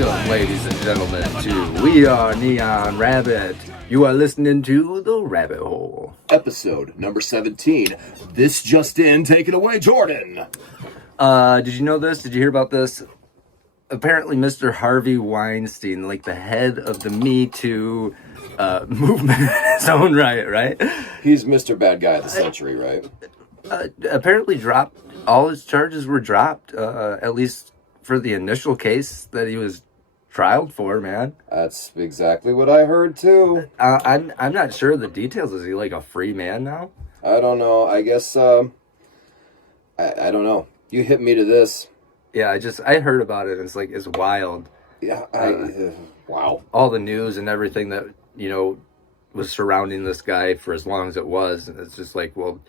Welcome, ladies and gentlemen, to We Are Neon Rabbit. You are listening to The Rabbit Hole. Episode number 17. This just in, take it away, Jordan. Did you know this? Did you hear about this? Apparently, Mr. Harvey Weinstein, like the head of the Me Too movement in his own right? He's Mr. Bad Guy of the Century, right? Apparently dropped, all his charges were dropped, at least for the initial case that he was trialed for, man. That's exactly what I heard, too. I'm not sure of the details. Is he like a free man now? I don't know. I guess, I don't know. You hit me to this. Yeah, I heard about it, and it's wild. Yeah, wow. All the news and everything that, was surrounding this guy for as long as it was, and it's just like, well,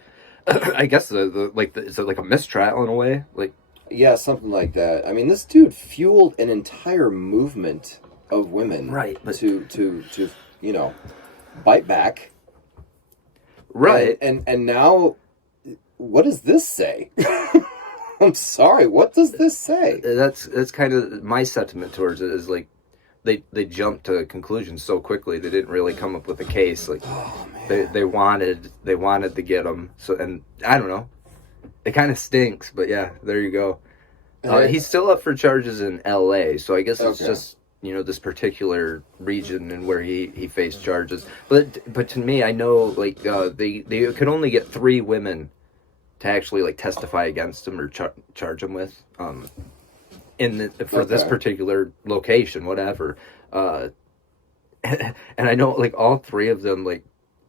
I guess it's like a mistrial in a way, like. Yeah, something like that. I mean, this dude fueled an entire movement of women, right? But to bite back, right? And now, what does this say? I'm sorry, what does this say? That's kind of my sentiment towards it. Is like they jumped to conclusions so quickly. They didn't really come up with a case. Like they wanted to get him. So, and I don't know. It kind of stinks, but yeah, there you go. He's still up for charges in L.A., so I guess it's just, this particular region and where he faced charges. But to me, I know, like, they could only get 3 women to actually, like, testify against him or charge him with, for this particular location, whatever. And I know, like, all 3 of them, like,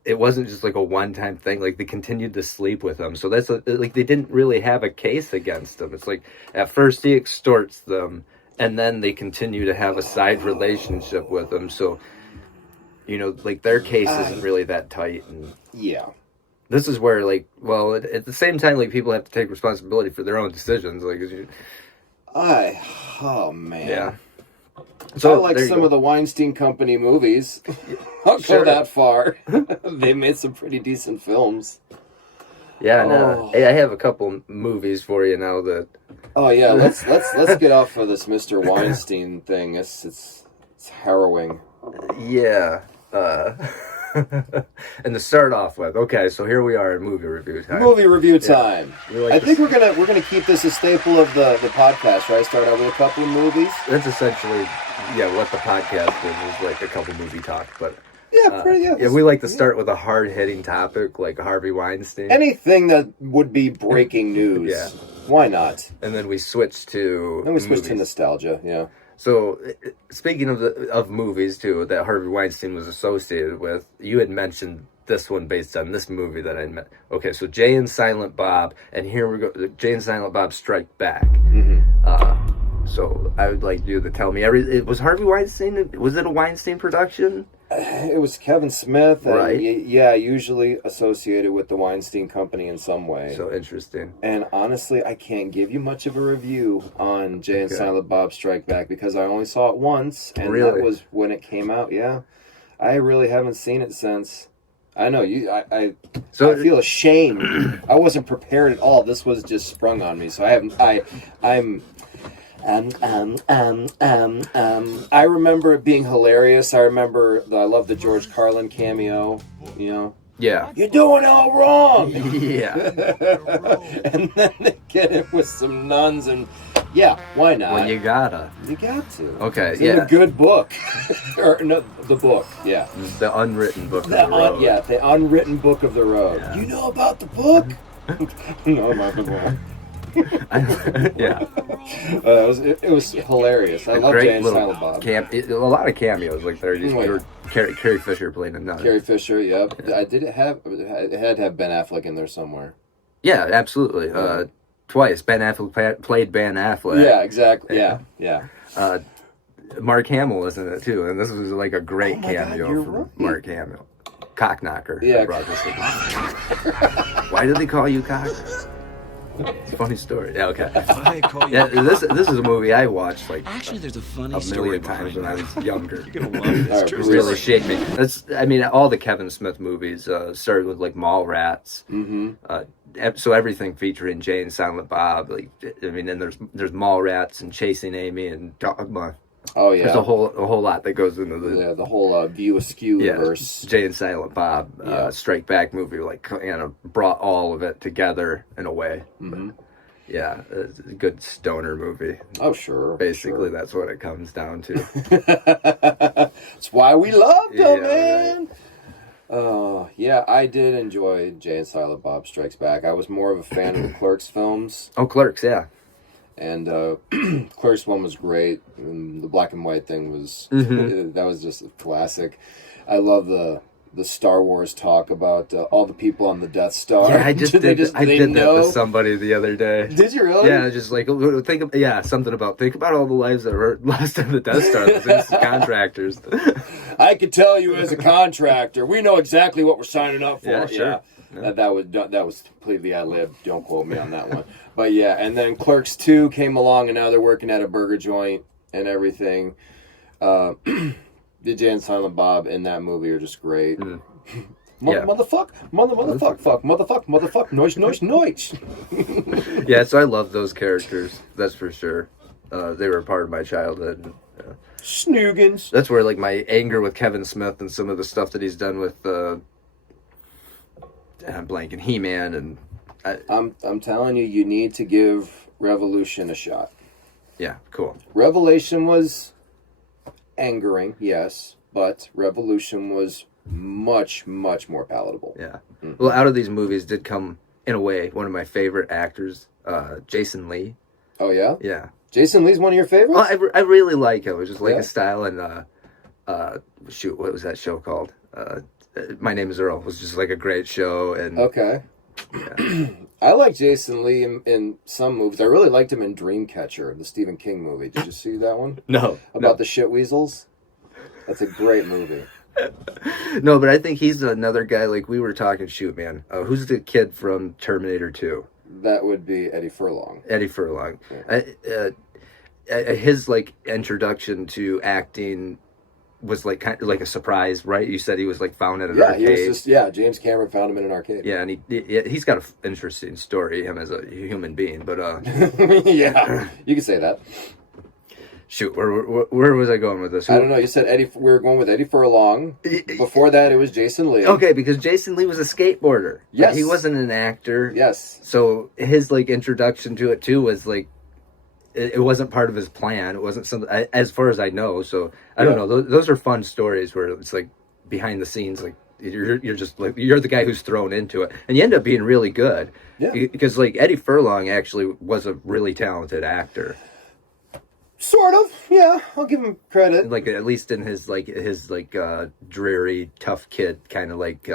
it wasn't just like a one-time thing. Like, they continued to sleep with him. So that's like, they didn't really have a case against him. It's like, at first he extorts them, and then they continue to have a side relationship with him. So, like, their case isn't really that tight. And yeah. This is where, like, well, at the same time, like, people have to take responsibility for their own decisions. Like, oh, man. Yeah. So I like some of the Weinstein Company movies. I'll go that far. They made some pretty decent films. Yeah, no. Hey, I have a couple movies for you now that. Oh yeah, let's get off of this Mr. Weinstein thing. It's harrowing. Yeah. And to start off with, okay, so here we are in movie review time. Movie review time. Yeah. I think we're gonna keep this a staple of the podcast, right? Start out with a couple of movies. That's essentially, what the podcast is like a couple movie talk, but we like to start with a hard hitting topic like Harvey Weinstein. Anything that would be breaking news. Yeah. Why not? And then we switch to. Then we switch to nostalgia. Yeah. So, speaking of movies, too, that Harvey Weinstein was associated with, you had mentioned this one based on this movie that I met. Okay, so Jay and Silent Bob, and here we go, Jay and Silent Bob Strike Back. Mm-hmm. So, I would like you to tell me, it was Harvey Weinstein, was it a Weinstein production? It was Kevin Smith, and right? Usually associated with the Weinstein Company in some way. So interesting. And honestly, I can't give you much of a review on Jay and Silent Bob Strike Back because I only saw it once, and that was when it came out. Yeah, I really haven't seen it since. I know you. I feel ashamed. I wasn't prepared at all. This was just sprung on me, so I'm. I remember it being hilarious. I love the George Carlin cameo, Yeah. You're doing all wrong! Yeah. And then they get him with some nuns and, why not? Well, you gotta. You got to. Okay, it's in a good book. Or, no, the book, yeah. The unwritten book of the road. The unwritten book of the road. Yeah. You know about the book? No, not the book. Yeah. It was hilarious. I love Jay and Silent Bob. A lot of cameos, like Carrie Fisher playing a nun. Carrie Fisher, yep. It had to have Ben Affleck in there somewhere. Yeah, absolutely. Twice. Ben Affleck played Ben Affleck. Yeah, exactly. Yeah. Mark Hamill is in it too, and this was like a great cameo from Mark Hamill. Cockknocker. Yeah. Why do they call you Cock? It's a funny story. Yeah, okay. This is a movie I watched like there's a funny a story million times when I was younger. You're gonna love this. It really shaped me. All the Kevin Smith movies started with like Mallrats. Mm-hmm. So everything featuring Jay and Silent Bob. And there's Mallrats and Chasing Amy and Dogma. Oh yeah, there's a whole lot that goes into the whole View Askew verse. Jay and Silent Bob Strike Back movie, like brought all of it together in a way. Mm-hmm. Yeah, it's a good stoner movie. Oh sure, basically that's what it comes down to. That's why we loved him, man. Right. Yeah, I did enjoy Jay and Silent Bob Strikes Back. I was more of a fan of the Clerks films. Oh, Clerks, yeah. And Clerks 1 was great. And the black and white thing was that was just a classic. I love the Star Wars talk about all the people on the Death Star. Yeah, I did that with somebody the other day. Did you really? Yeah, just like think about all the lives that were lost on the Death Star. Those contractors. I could tell you as a contractor, we know exactly what we're signing up for. Yeah, sure. Yeah. That was completely ad-lib. Don't quote me on that one. But yeah, and then Clerks 2 came along, and now they're working at a burger joint and everything. The Jay and Silent Bob in that movie are just great. Motherfuck, noise. Yeah, so I love those characters. That's for sure. They were part of my childhood. Snoogans. That's where like my anger with Kevin Smith and some of the stuff that he's done with I'm blanking He-Man and. I'm telling you, you need to give Revolution a shot. Yeah, cool. Revelation was angering, yes, but Revolution was much, much more palatable. Yeah. Mm-hmm. Well, out of these movies did come, in a way, one of my favorite actors, Jason Lee. Oh, yeah? Yeah. Jason Lee's one of your favorites? Well, I really like him. I just like his style and, what was that show called? My Name is Earl was just like a great show. And okay. Yeah. I like Jason Lee in some movies. I really liked him in Dreamcatcher, the Stephen King movie. Did you see that one? No. About the shit weasels? That's a great movie. No, but I think he's another guy, like we were talking, man. Who's the kid from Terminator 2? That would be Eddie Furlong. Eddie Furlong. Yeah. His, like, introduction to acting was like kind of like a surprise, right? You said he was like found at an arcade. He was James Cameron found him in an arcade. Yeah, and he's got an interesting story, him as a human being, but yeah, you can say that. Shoot, where was I going with this? I don't know. You said Eddie. We were going with Eddie Furlong. Before that, it was Jason Lee. Okay, because Jason Lee was a skateboarder. Yes, he wasn't an actor. Yes, so his like introduction to it too was like. It wasn't part of his plan. It wasn't something, as far as I know. So I don't know. Those are fun stories where it's like behind the scenes, like you're just like you're the guy who's thrown into it, and you end up being really good. Yeah. Because like Eddie Furlong actually was a really talented actor. Sort of. Yeah, I'll give him credit. Like at least in his dreary tough kid kind of like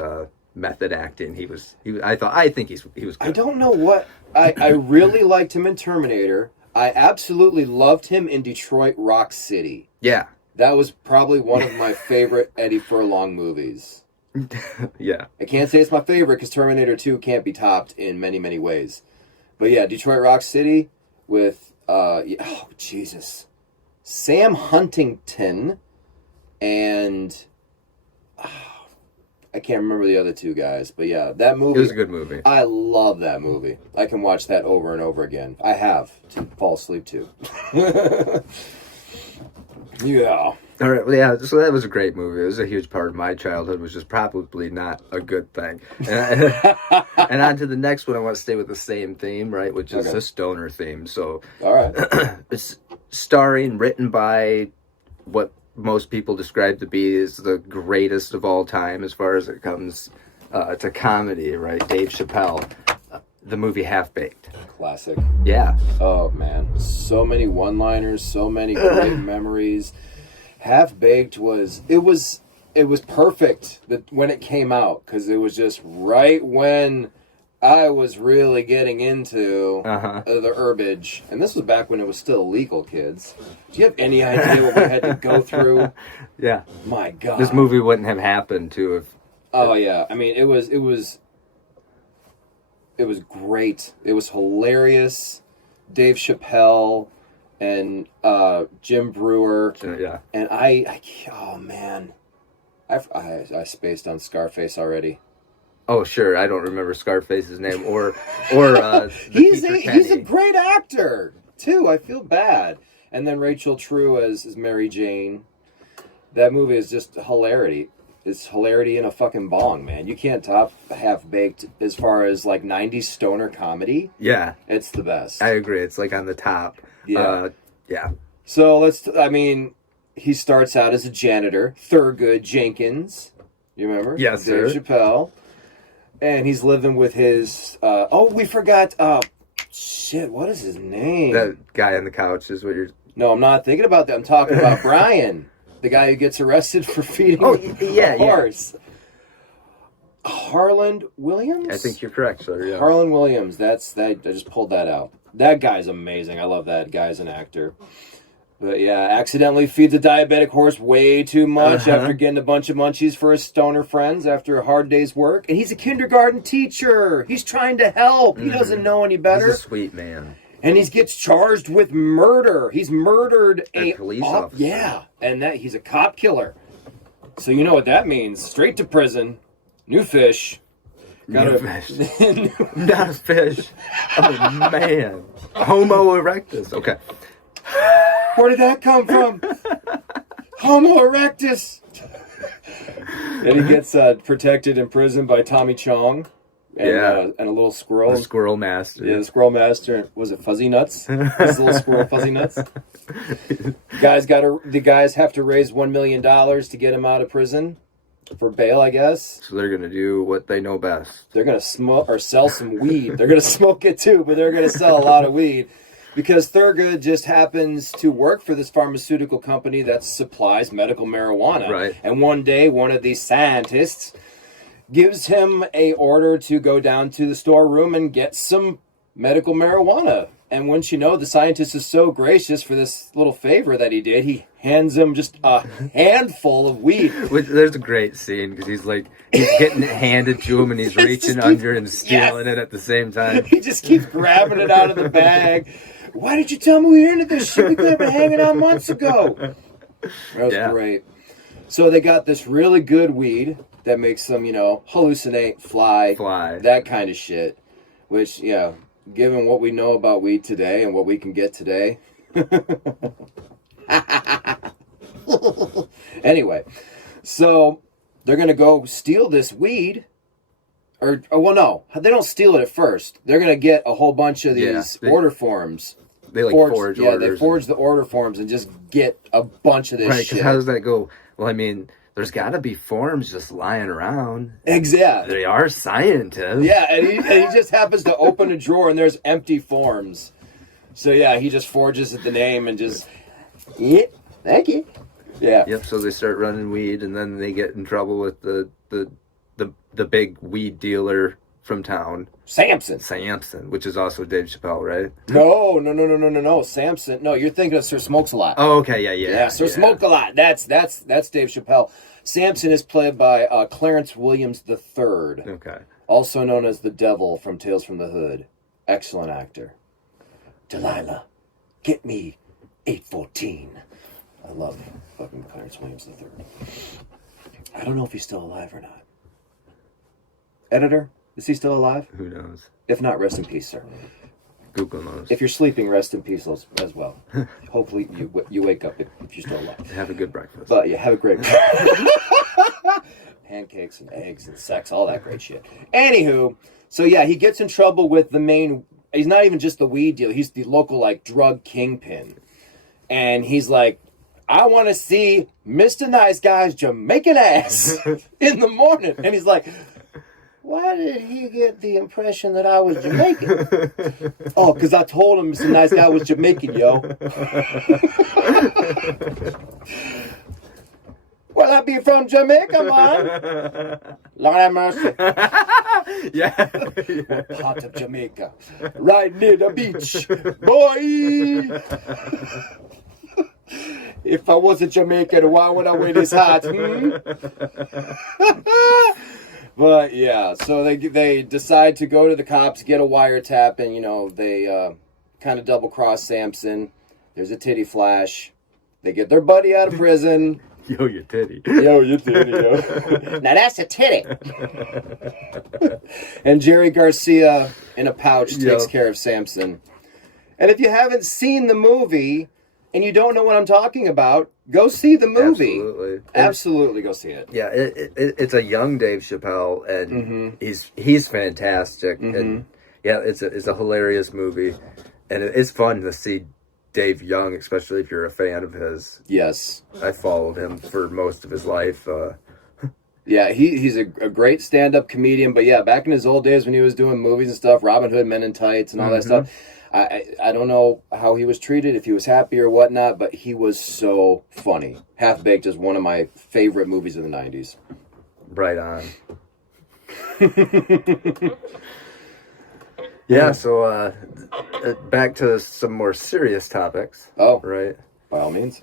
method acting, he was. I think he was good. I don't know what I really liked him in Terminator. I absolutely loved him in Detroit Rock City. Yeah. That was probably one of my favorite Eddie Furlong movies. Yeah. I can't say it's my favorite because Terminator 2 can't be topped in many, many ways. But yeah, Detroit Rock City with, Jesus. Sam Huntington and... I can't remember the other two guys, but yeah, that movie... It was a good movie. I love that movie. I can watch that over and over again. I have to fall asleep too. Yeah. All right, well, yeah, so that was a great movie. It was a huge part of my childhood, which is probably not a good thing. And on to the next one, I want to stay with the same theme, right, which is the stoner theme. So, all right. It's starring, written by what most people describe to be as the greatest of all time as far as it comes to comedy, right? Dave Chappelle, the movie Half-Baked. Classic. Yeah. Oh, man. So many one-liners, so many great memories. Half-Baked was perfect when it came out because it was just right when I was really getting into the herbage. And this was back when it was still illegal, kids. Do you have any idea what we had to go through? Yeah. My God. This movie wouldn't have happened, too, if... Oh, yeah. I mean, it was great. It was hilarious. Dave Chappelle and Jim Brewer. Yeah. And oh, man. I spaced on Scarface already. Oh, sure. I don't remember Scarface's name or he's a great actor too. I feel bad. And then Rachel True as Mary Jane. That movie is just hilarity. It's hilarity in a fucking bong, man. You can't top Half-Baked as far as like 90s stoner comedy. Yeah. It's the best. I agree. It's like on the top. Yeah. Yeah. So he starts out as a janitor, Thurgood Jenkins. You remember? Yes, Dave sir. Chappelle. And he's living with his, we forgot, what is his name? That guy on the couch is what you're... No, I'm not thinking about that. I'm talking about Brian, the guy who gets arrested for feeding a horse. Yeah. Harland Williams? I think you're correct, sir. Yeah. Harland Williams. I just pulled that out. That guy's amazing. I love that guy as an actor. But yeah, accidentally feeds a diabetic horse way too much after getting a bunch of munchies for his stoner friends after a hard day's work. And he's a kindergarten teacher. He's trying to help. He doesn't know any better. He's a sweet man. And he gets charged with murder. He's murdered a police officer. Yeah, and he's a cop killer. So you know what that means. Straight to prison. New fish. New fish. Not a fish. Oh, man. Homo erectus. Okay. Where did that come from? Homo erectus. And he gets protected in prison by Tommy Chong. And a little squirrel. The squirrel master. Yeah, the squirrel master. Was it Fuzzy Nuts? His little squirrel Fuzzy Nuts. The guys have to raise $1 million to get him out of prison for bail, I guess. So they're gonna do what they know best. They're gonna smoke or sell some weed. They're gonna smoke it too, but they're gonna sell a lot of weed. Because Thurgood just happens to work for this pharmaceutical company that supplies medical marijuana. Right. And one day, one of these scientists gives him a order to go down to the storeroom and get some medical marijuana. And once you know, the scientist is so gracious for this little favor that he did, he hands him just a handful of weed. There's a great scene because he's getting it handed to him and he's reaching under and stealing it at the same time. He just keeps grabbing it out of the bag. Why did you tell me we were into this shit? We could have been hanging out months ago. That was great. So they got this really good weed that makes them, hallucinate, fly, that kind of shit. Which, given what we know about weed today and what we can get today. Anyway, so they're going to go steal this weed. No, they don't steal it at first. They're going to get a whole bunch of these order forms. They forge orders. Yeah, they forge the order forms and just get a bunch of this shit. Right, because how does that go? Well, I mean, there's got to be forms just lying around. Exactly. They are scientists. Yeah, and he just happens to open a drawer and there's empty forms. So yeah, he just forges the name and just, thank you. Yeah. Yep. So they start running weed, and then they get in trouble with the big weed dealer from town, Samson, which is also Dave Chappelle, right? No. Samson. No, you're thinking of Sir Smokes-a-Lot. Oh, okay, yeah. Sir Smoke-a-Lot. That's Dave Chappelle. Samson is played by Clarence Williams III. Okay. Also known as the Devil from Tales from the Hood. Excellent actor. Delilah, get me 814. I love fucking Clarence Williams III. I don't know if he's still alive or not. Editor, is he still alive? Who knows? If not, rest in peace, sir. Google knows. If you're sleeping, rest in peace as well. Hopefully you wake up if you're still alive. Have a good breakfast. But yeah, have a great pancakes and eggs and sex, all that great shit. Anywho, so yeah, he gets in trouble with the main... He's not even just the weed dealer. He's the local, drug kingpin. And he's like, I want to see Mr. Nice Guy's Jamaican ass in the morning. And he's like... Why did he get the impression that I was Jamaican? Oh, because I told him Mr. Nice Guy was Jamaican, yo. Well, I be from Jamaica, man. Lord have mercy. Yeah. What part of Jamaica? Right near the beach. Boy! If I wasn't Jamaican, why would I wear this hat? But yeah, so they decide to go to the cops, get a wiretap, and they kind of double cross Samson. There's a titty flash. They get their buddy out of prison. Yo, your titty. Yo. Now that's a titty. And Jerry Garcia in a pouch takes care of Samson. And if you haven't seen the movie, and you don't know what I'm talking about, go see the movie. Absolutely go see it. Yeah, it's a young Dave Chappelle, and he's fantastic. And yeah, it's a hilarious movie, and it's fun to see Dave young, especially if you're a fan of his. Yes. I followed him for most of his life. Yeah, he's a great stand-up comedian, but yeah, back in his old days when he was doing movies and stuff, Robin Hood, Men in Tights, and all that stuff, I don't know how he was treated, if he was happy or whatnot, but he was so funny. Half-Baked is one of my favorite movies of the 90s. Right on. Yeah, so back to some more serious topics. Oh. Right? By all means.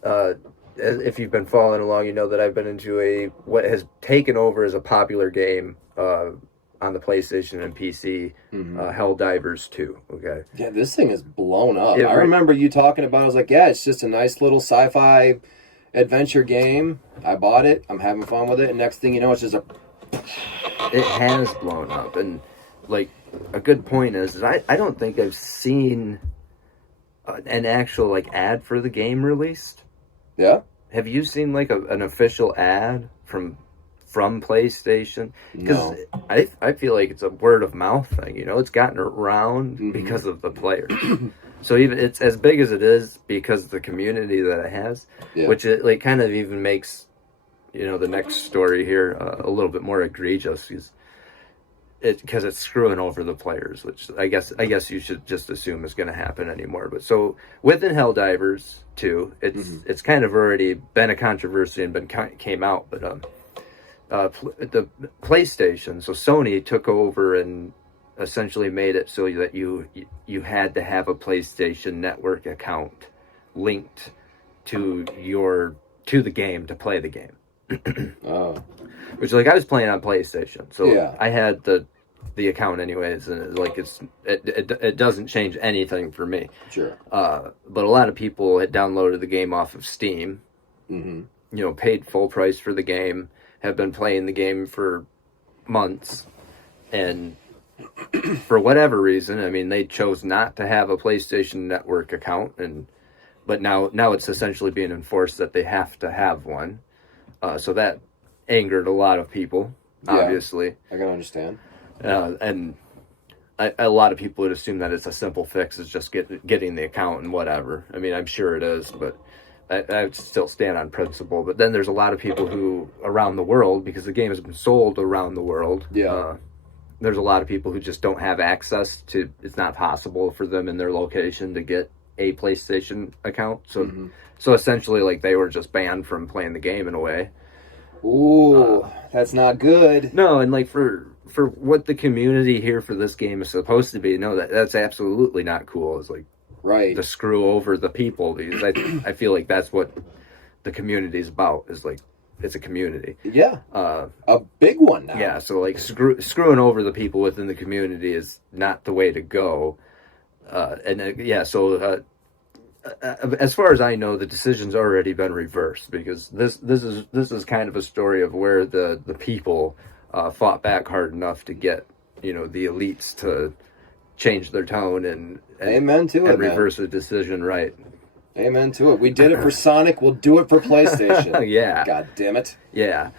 If you've been following along, you know that I've been into what has taken over as a popular game on the PlayStation and PC, Helldivers 2. Okay. Yeah, this thing is blown up. I remember you talking about it. I was like, yeah, it's just a nice little sci-fi adventure game. I bought it. I'm having fun with it. And next thing you know, it's just It has blown up. And, like, a good point is that I don't think I've seen an actual, like, ad for the game released. Yeah. Have you seen like an official ad from PlayStation? Because no. I feel like it's a word of mouth thing. You know, it's gotten around because of the players. So even it's as big as it is because of the community that it has, which it like kind of even makes, you know, the next story here a little bit more egregious. Because it's screwing over the players, which I guess you should just assume is going to happen anymore. But so within Helldivers 2, it's kind of already been a controversy and came out. But the PlayStation, so Sony took over and essentially made it so that you had to have a PlayStation Network account linked to the game to play the game. Oh. Which, like, I was playing on PlayStation, so yeah. I had the account anyways, and like it doesn't change anything for me. Sure. But a lot of people had downloaded the game off of Steam. You know, paid full price for the game, have been playing the game for months, and for whatever reason, I mean, they chose not to have a PlayStation Network account, but now it's essentially being enforced that they have to have one. So that angered a lot of people, obviously. I can understand. And a lot of people would assume that it's a simple fix, is just getting the account and whatever. I mean, I'm sure it is, but I still stand on principle. But then there's a lot of people who, around the world, because the game has been sold around the world, there's a lot of people who just don't have access to, it's not possible for them in their location to get a PlayStation account. So essentially, like, they were just banned from playing the game in a way. Ooh, that's not good. No, and like for what the community here for this game is supposed to be, no, that's absolutely not cool. It's like to screw over the people, because I feel like that's what the community is about. Is like it's a community. Yeah. A big one now. Yeah. So like screwing over the people within the community is not the way to go. As far as I know, the decision's already been reversed, because this is kind of a story of where the people fought back hard enough to get, you know, the elites to change their tone and amen to it, reverse the decision. Right. Amen to it. We did it for Sonic. We'll do it for PlayStation. Yeah. God damn it. Yeah.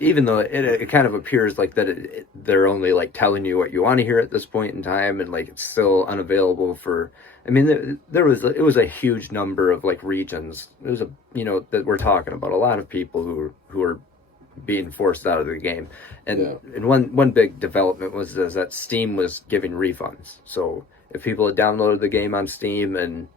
Even though it kind of appears like that they're only like telling you what you want to hear at this point in time, and like it's still unavailable for. I mean, it was a huge number of like regions. It was that we're talking about a lot of people who are being forced out of the game, and one big development was that Steam was giving refunds. So if people had downloaded the game on Steam, and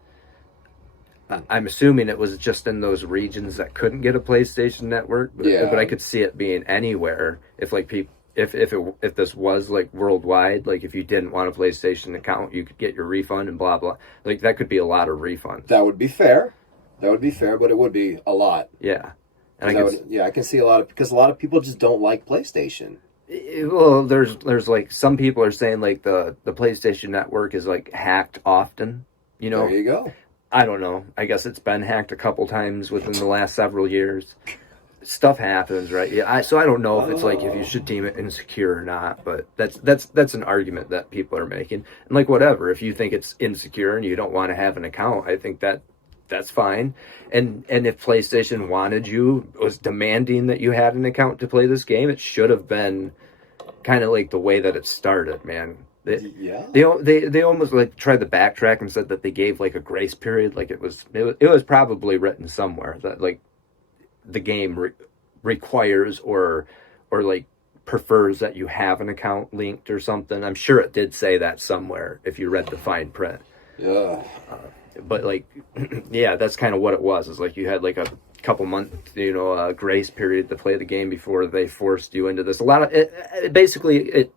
I'm assuming it was just in those regions that couldn't get a PlayStation Network, but I could see it being anywhere if like people. If this was like worldwide, like if you didn't want a PlayStation account, you could get your refund and blah blah. Like that could be a lot of refunds. That would be fair. But it would be a lot. Yeah, and I can see a lot of people just don't like PlayStation. Well, there's like some people are saying like the PlayStation Network is like hacked often. You know, there you go. I don't know. I guess it's been hacked a couple times within the last several years. Stuff happens, right? Yeah. So I don't know if it's like if you should deem it insecure or not, but that's an argument that people are making. And like whatever, if you think it's insecure and you don't want to have an account, I think that that's fine. And if PlayStation was demanding that you had an account to play this game, it should have been kind of like the way that it started, man. They almost like tried to backtrack and said that they gave like a grace period, like it was probably written somewhere that like the game requires or like prefers that you have an account linked or something. I'm sure it did say that somewhere if you read the fine print. Yeah. But like, yeah, that's kind of what it was. It's like you had like a couple months, grace period to play the game before they forced you into this. A lot of it basically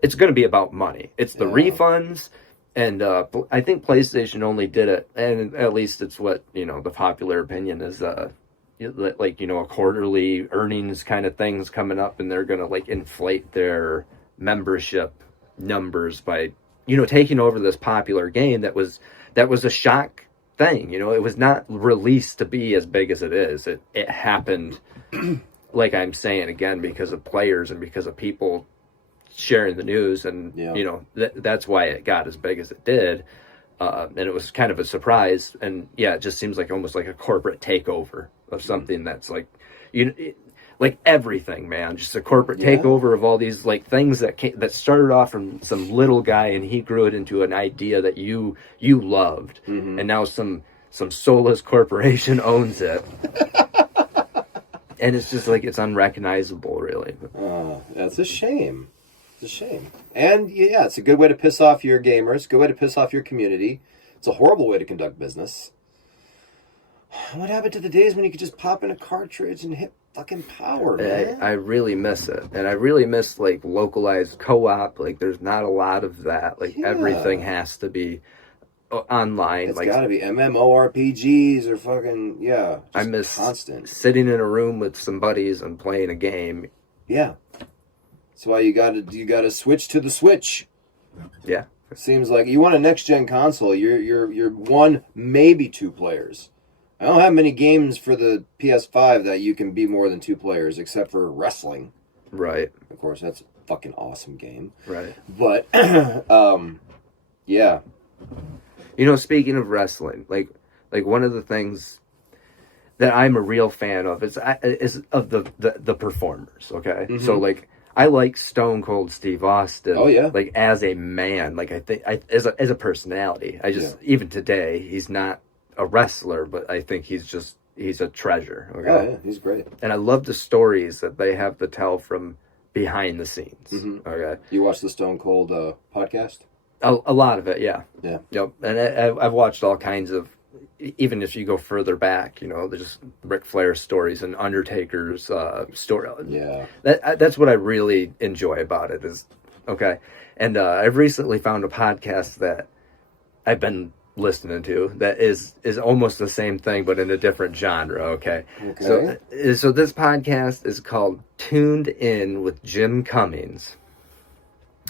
it's going to be about money. It's the refunds, and I think PlayStation only did it, and at least it's what the popular opinion is. Like a quarterly earnings kind of things coming up, and they're going to like inflate their membership numbers by taking over this popular game that was a shock thing. It was not released to be as big as it is. It happened, like I'm saying again, because of players and because of people sharing the news, and that's why it got as big as it did. And it was kind of a surprise, and it just seems like almost like a corporate takeover of something that's like like everything, man. Just a corporate takeover of all these like things that started off from some little guy, and he grew it into an idea that you loved, and now some soulless corporation owns it, and it's just like it's unrecognizable, really. That's a shame. It's a shame. And it's a good way to piss off your gamers, good way to piss off your community. It's a horrible way to conduct business. What happened to the days when you could just pop in a cartridge and hit fucking power, man? I really miss it. And I really miss like localized co-op. Like there's not a lot of that. Like everything has to be online. It's got to be MMORPGs or fucking I miss constant sitting in a room with some buddies and playing a game. Yeah. That's why you gotta switch to the Switch. Yeah. Seems like you want a next gen console. You're one, maybe two players. I don't have many games for the PS5 that you can be more than two players, except for wrestling. Right. Of course, that's a fucking awesome game. Right. But yeah. Speaking of wrestling, like one of the things that I'm a real fan of is of the performers. Okay. So like. I like Stone Cold Steve Austin. Oh yeah, like as a man, like I think as a personality. I just even today he's not a wrestler, but I think he's a treasure. Okay? Oh yeah, he's great. And I love the stories that they have to tell from behind the scenes. Okay, you watch the Stone Cold podcast? A lot of it, yeah. Yep. And I've watched all kinds of. Even if you go further back, there's just Ric Flair stories and Undertaker's story. Yeah, that's what I really enjoy about it is okay. And I've recently found a podcast that I've been listening to that is almost the same thing but in a different genre. Okay. So this podcast is called Tuned In with Jim Cummings.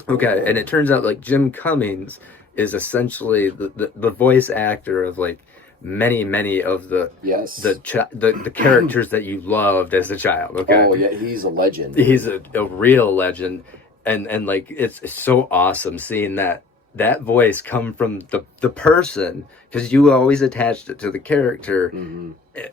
Okay, and it turns out like Jim Cummings is essentially the voice actor of like many of the characters that you loved as a child. Okay. Oh yeah, he's a legend. He's a real legend, and like it's so awesome seeing that voice come from the person, because you always attached it to the character.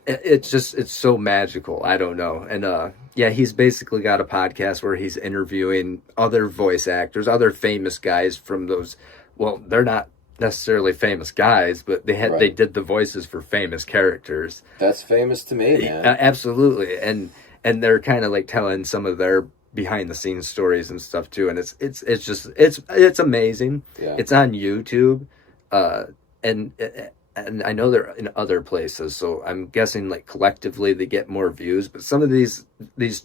It's so magical. I don't know. And he's basically got a podcast where he's interviewing other voice actors, other famous guys from those. Well, they're not necessarily famous guys, but they did the voices for famous characters. That's famous to me, man. Absolutely. And they're kind of like telling some of their behind the scenes stories and stuff too, and it's amazing. It's on YouTube, and I know they're in other places, so I'm guessing like collectively they get more views, but some of these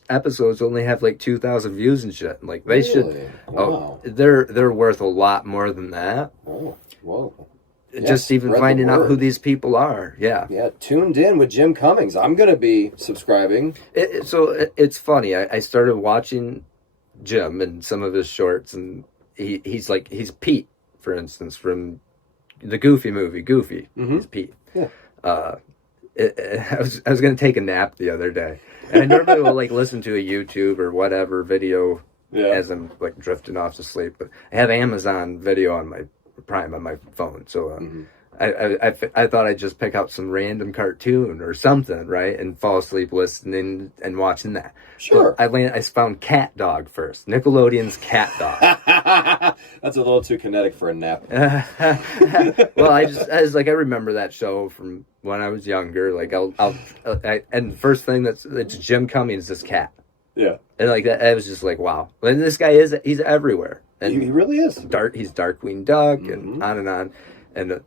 episodes only have like 2,000 views and shit. Like they should. Wow. They're worth a lot more than that. Oh, whoa. Just even finding out who these people are. Yeah. Tuned In with Jim Cummings. I'm gonna be subscribing. It's funny. I started watching Jim and some of his shorts, and he's Pete, for instance, from the Goofy movie. Goofy. He's Pete. Yeah. I was going to take a nap the other day, and I normally will like listen to a YouTube or whatever video as I'm like drifting off to sleep. But I have Amazon Video on my Prime on my phone, so I thought I'd just pick out some random cartoon or something, right, and fall asleep listening and watching that. Sure. But I found Cat Dog first. Nickelodeon's Cat Dog. That's a little too kinetic for a nap. Well, I was I remember that show from when I was younger. Like and the first thing it's Jim Cummings, this cat. Yeah. And like that, I was just like, wow. And this guy he's everywhere. And he really is. He's Darkwing Duck and on and on. And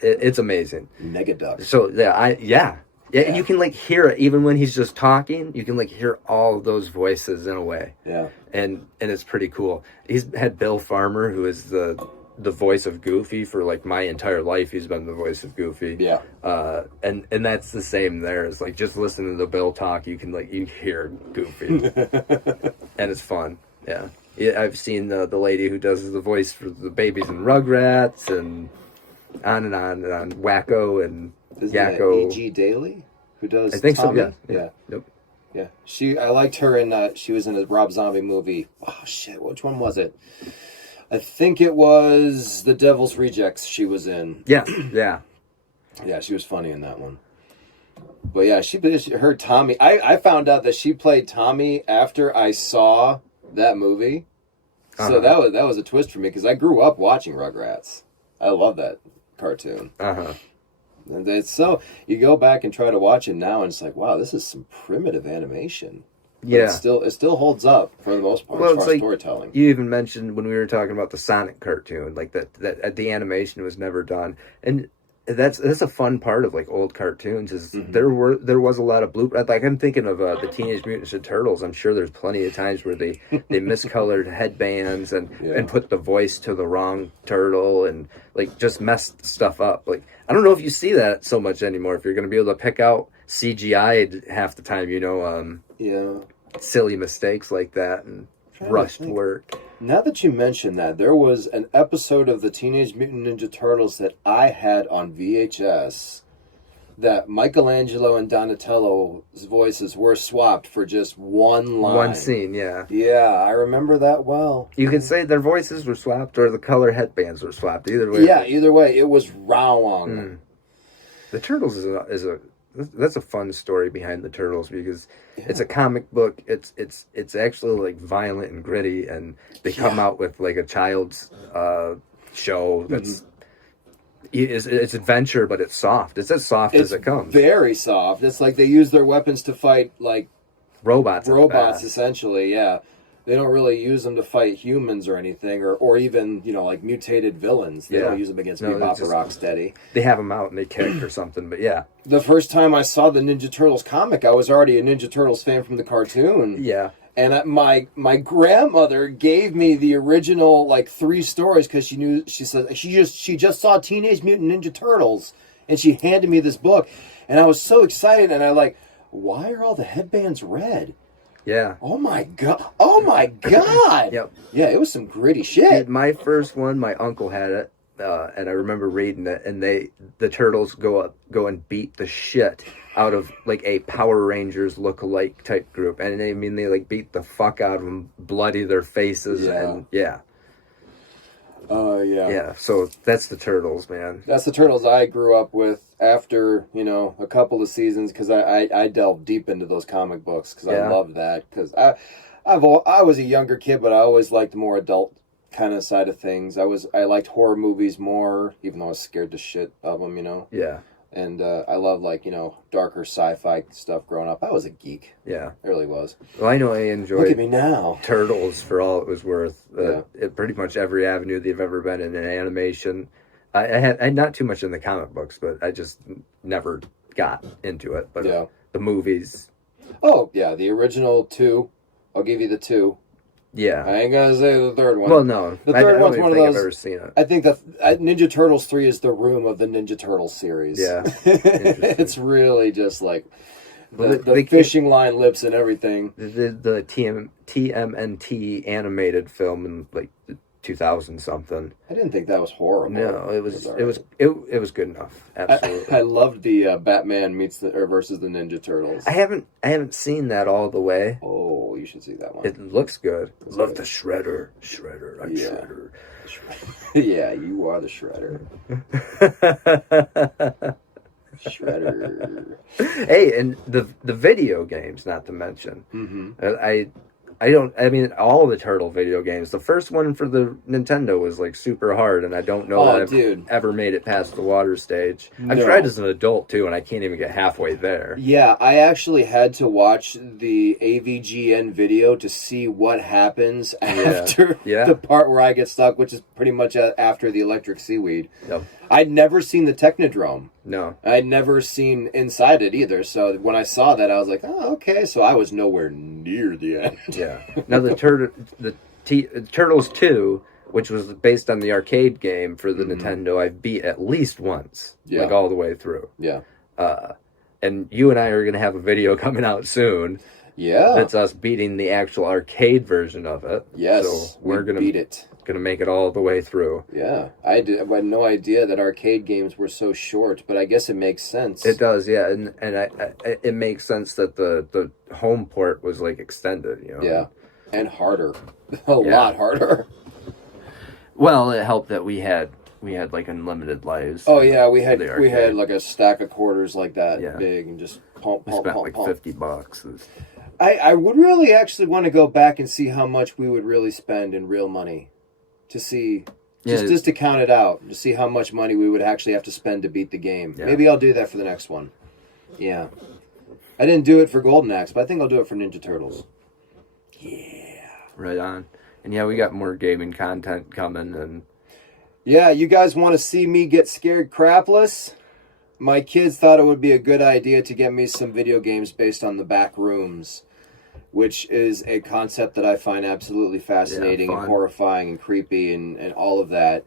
it's amazing. Negaduck. So yeah. You can like hear it even when he's just talking. You can like hear all of those voices in a way. Yeah. And it's pretty cool. He's had Bill Farmer, who is the voice of Goofy for like my entire life. He's been the voice of Goofy. Yeah. And that's the same there. It's like just listening to Bill talk, you can you hear Goofy, and it's fun. Yeah. I've seen the lady who does the voice for the babies in Rugrats and on and on and on. Wacko and Isn't Yakko. that E.G. Daily who does I think Tommy? so. Yeah. Yep. Yeah. I liked her in. She was in a Rob Zombie movie. Oh shit! Which one was it? I think it was The Devil's Rejects. She was in. Yeah. Yeah. Yeah, she was funny in that one. But yeah, her Tommy. I found out that she played Tommy after I saw that movie. So that was a twist for me because I grew up watching Rugrats. I love that cartoon. And it's so you go back and try to watch it now, and it's like, wow, this is some primitive animation. But Yeah. it still holds up for the most part as far as storytelling. You even mentioned when we were talking about the Sonic cartoon, like that the animation was never done, and that's a fun part of like old cartoons is there was a lot of bloopers. Like I'm thinking of the Teenage Mutant Ninja Turtles. I'm sure there's plenty of times where they miscolored headbands and put the voice to the wrong turtle and like just messed stuff up. Like I don't know if you see that so much anymore. If you're going to be able to pick out CGI half the time, silly mistakes like that and rushed work. Now that you mention that, there was an episode of the Teenage Mutant Ninja Turtles that I had on VHS that Michelangelo and Donatello's voices were swapped for just one line. One scene, yeah. Yeah, I remember that well. You could say their voices were swapped or the color headbands were swapped. Either way. Yeah, either way, it was wrong. The Turtles that's a fun story behind the Turtles because it's a comic book. It's actually like violent and gritty, and they come out with like a child's show that's it's adventure, but it's soft. It's as soft as it comes. Very soft. It's like they use their weapons to fight like robots essentially. Yeah. They don't really use them to fight humans or anything, or even, like mutated villains. They don't use them against Bebop or Rocksteady. They have them out and they kick or something, but yeah. The first time I saw the Ninja Turtles comic, I was already a Ninja Turtles fan from the cartoon. Yeah. And my grandmother gave me the original, 3 stories because she said she just saw Teenage Mutant Ninja Turtles, and she handed me this book. And I was so excited, and why are all the headbands red? Yeah. Oh my god! Oh my god! Yep. Yeah, it was some gritty shit. Dude, my first one, my uncle had it, and I remember reading it. And the turtles go and beat the shit out of like a Power Rangers look-alike type group, and they beat the fuck out of them, bloody their faces, and yeah. Yeah, so that's the Turtles, man. That's the Turtles I grew up with after, a couple of seasons, because I delved deep into those comic books, because I loved that, because I was a younger kid, but I always liked the more adult kind of side of things. I liked horror movies more, even though I was scared to shit of them, Yeah. And I love, darker sci-fi stuff growing up. I was a geek. Yeah. I really was. Well, I know I enjoyed Look at me now. Turtles for all it was worth. Pretty much every avenue they've ever been in animation. I had not too much in the comic books, but I just never got into it. But the movies. Oh, yeah. The original 2. I'll give you the 2. Yeah. I ain't going to say the third one. Well, no. The third one's one of those. I've ever seen it. I think that Ninja Turtles 3 is the room of the Ninja Turtles series. Yeah. It's really just like the fishing line lips and everything. The TMNT animated film in like 2000 something. I didn't think that was horrible. No, it was good enough. Absolutely. I loved the Batman versus the Ninja Turtles. I haven't seen that all the way. Oh You should see that one. It looks good. It's Love good. the shredder. I'm shredder. Yeah, you are the shredder. Shredder. Hey, and the video games, not to mention. Mm-hmm. I mean, all the Turtle video games. The first one for the Nintendo was like super hard, and I don't know that I've ever made it past the water stage. No. I've tried as an adult too, and I can't even get halfway there. Yeah, I actually had to watch the AVGN video to see what happens after the part where I get stuck, which is pretty much after the electric seaweed. Yep. I'd never seen the Technodrome. No. I'd never seen inside it either. So when I saw that, I was like, oh, okay. So I was nowhere near the end. Yeah. Now the Turtles 2, which was based on the arcade game for the Nintendo, I've beat at least once. Yeah. Like all the way through. Yeah. And you and I are going to have a video coming out soon. Yeah. That's us beating the actual arcade version of it. Yes. So we're going to beat it. Gonna make it all the way through. Yeah, I had no idea that arcade games were so short, but I guess it makes sense. It does, yeah, and it makes sense that the home port was like extended, you know. Yeah, and harder, a lot harder. Well, it helped that we had like unlimited lives. Oh yeah, we had like a stack of quarters like that big, and just pump. We spent like $50. I would really actually want to go back and see how much we would really spend in real money. To see, just to count it out, to see how much money we would actually have to spend to beat the game. Yeah. Maybe I'll do that for the next one. Yeah. I didn't do it for Golden Axe, but I think I'll do it for Ninja Turtles. Yeah. Right on. And yeah, we got more gaming content coming. And yeah, you guys want to see me get scared crapless? My kids thought it would be a good idea to get me some video games based on the back rooms, which is a concept that I find absolutely fascinating and horrifying and creepy and all of that.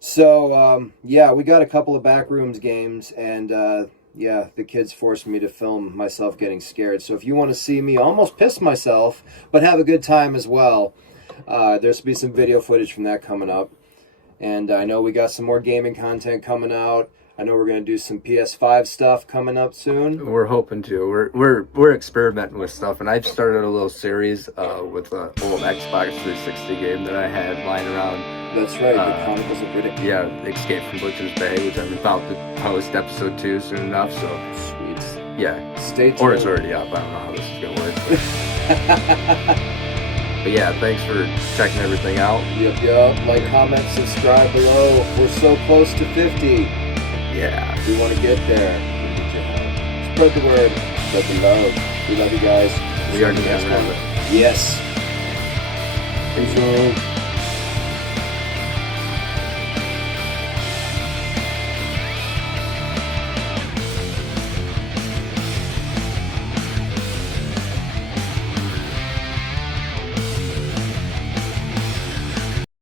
So, we got a couple of Backrooms games, and, the kids forced me to film myself getting scared. So if you want to see me almost piss myself, but have a good time as well, there's to be some video footage from that coming up. And I know we got some more gaming content coming out. I know we're going to do some PS5 stuff coming up soon. We're hoping to. We're experimenting with stuff, and I've started a little series with an old Xbox 360 game that I had lying around. That's right, the Chronicles of Riddick. Yeah, Escape from Butcher's Bay, which I'm about to post episode 2 soon enough. So sweet. Yeah. Stay tuned. Or it's already up. I don't know how this is going to work. But yeah, thanks for checking everything out. Yep. Like, comment, subscribe below. We're so close to 50. Yeah. We want to get there. We need your help. Spread the word. Spread the love. We love you guys. We are together. Yes. Peace out.